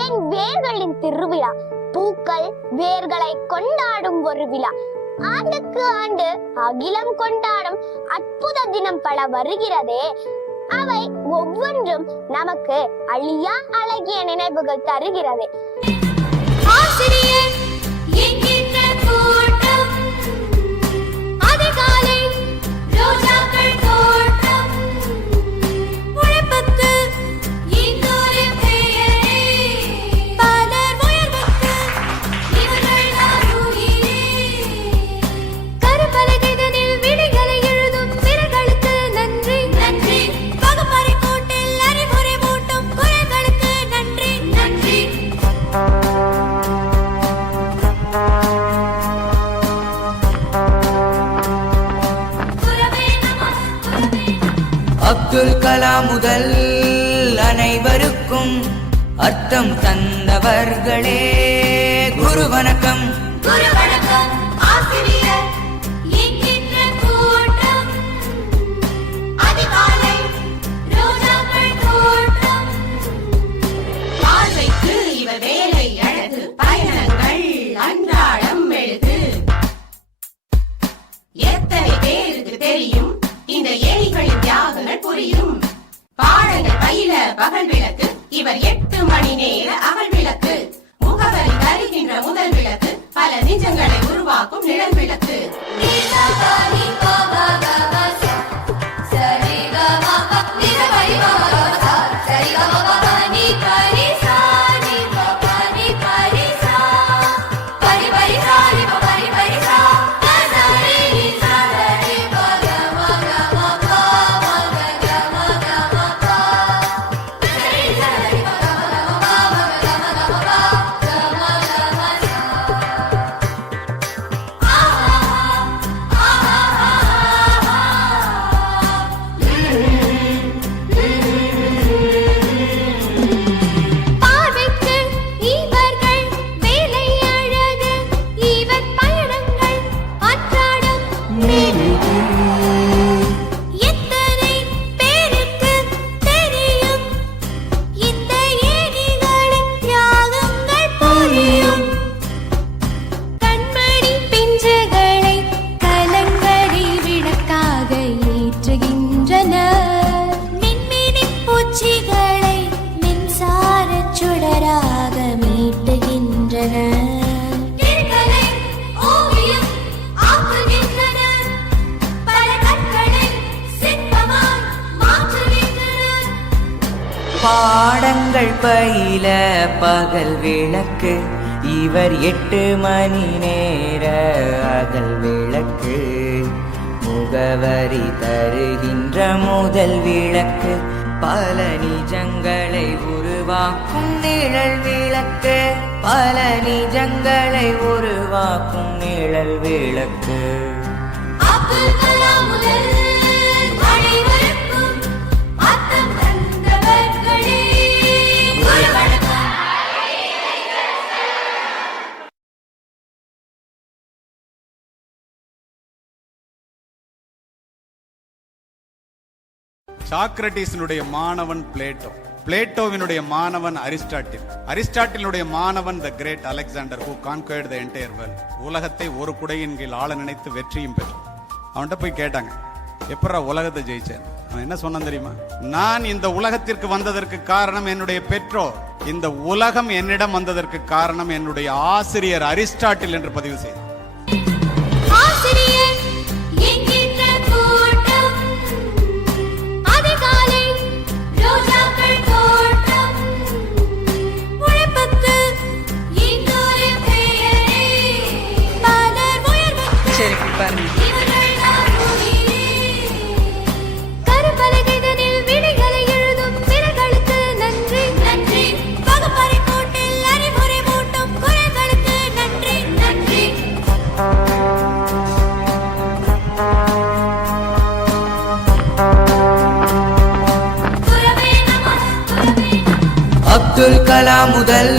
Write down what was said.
என் வேர்களின் திருவிழா. பூக்கள் வேர்களை கொண்டாடும் ஒரு விழா. ஆண்டுக்கு ஆண்டு அகிலம் கொண்டாடும் அற்புத தினம் பல வருகிறதே. அவை ஒவ்வொன்றும் நமக்கு அழியா அழகிய நினைவுகள் தருகிறது. ஆசிரியர் என்கின்ற கூட்டம், அதிகாலை ரோஜாக்கள் தோட்டம், உழைப்புக்கு இன்னொரு பெயரே, பலர் உயர்வுக்கு இவர்கள் தான் உயிரே. கரும்பலகைதனில் விடைகளை எழுதும் வீரர்களுக்கு நன்றி நன்றி. வகுப்பறை கூட்டில் அறிவுரை மூட்டும் குரல்களுக்கு நன்றி நன்றி. அப்துல் கலாம் முதல் அனைவருக்கும் அர்த்தம் தந்தவர்களே குரு வணக்கம். குரு வணக்கம். ஆசிரியர் என்கின்ற கூட்டம், அதிகாலை ரோஜாக்கள் தோட்டம், பார்வைக்கு இவர் வேலை அழகு, பயணங்கள் அன்றாடம் மெழுகு. எத்தனை பேருக்கு தெரியும் இந்த ஏழைகளின் தியாகங்கள் புரியும். பாடங்கள் பயில பகல் விளக்கு, இவர் 8 மணி நேர அகல் விளக்கு. முகவரி தருகின்ற முதல் விளக்கு, பல நிஜங்களை உருவாக்கும் நிழல் விளக்கு. பார்வைக்கு இவர்கள் வேலை அழகு, இவர் பயணங்கள் அன்றாடம் மெழுகு. எத்தனை பேருக்கு தெரியும் இந்த ஏணிகளின் தியாகங்கள் புரியும். கண்மணி பிஞ்சுகளை கலங்கரை விளக்காக ஏற்றுகின்றனர். மின்மினி பூச்சிகளை மின்சார சுடராக மீட்டுகின்றனர். திருக்கலை ஓவியம் ஆக்குகின்றனர். பல கற்களை சிற்பமாய் மாற்றுகின்றனர். பாடங்கள் பயில பகல் விளக்கு, இவர் 8 மணி நேர அகல் விளக்கு. முகவரி தருகின்ற முதல் விளக்கு, பல நிஜங்களை உருவாக்கும் நிழல் விளக்கு. பல நிஜங்களை உருவாக்கும் நிழல் விளக்கு. அப்துல் கலாம் முதல் அனைவருக்கும் அர்த்தம் தந்தவர்களே குரு வணக்கம். சாக்ரட்டிஸினுடைய மாணவன் பிளேட்டோ, பிளேட்டோவினுடைய மாணவன் அரிஸ்டாட்டில், அரிஸ்டாட்டிலுடைய மாணவன் the great Alexander who conquered the entire world. உலகத்தை ஒரு குடையின் கீழ் ஆள நினைத்து வெற்றியும் பெற்றான். அவன்கிட்ட போய் கேட்டாங்க, எப்படா உலகத்தை ஜெயிச்சேன்? அவன் என்ன சொன்னான் தெரியுமா? நான் இந்த உலகத்திற்கு வந்ததற்கு காரணம் என்னுடைய பெற்றோர், இந்த உலகம் என்னிடம் வந்ததற்கு காரணம் என்னுடைய ஆசிரியர் அரிஸ்டாட்டில் என்று பதிவு செய்தார். ஆசிரியர் என்கின்ற கூட்டம், அதிகாலை ரோஜாக்கள் தோட்டம், உழைப்புக்கு இன்னொரு பெயரே, பலர் உயர்வுக்கு இவர்கள் தான் உயிரே. கரும்பலகைதனில் விடைகளை எழுதும் வீரர்களுக்கு நன்றி நன்றி. வகுப்பறை கூட்டில் அறிவுரை மூட்டும் குரல்களுக்கு நன்றி நன்றி. அப்துல் கலாம் முதல்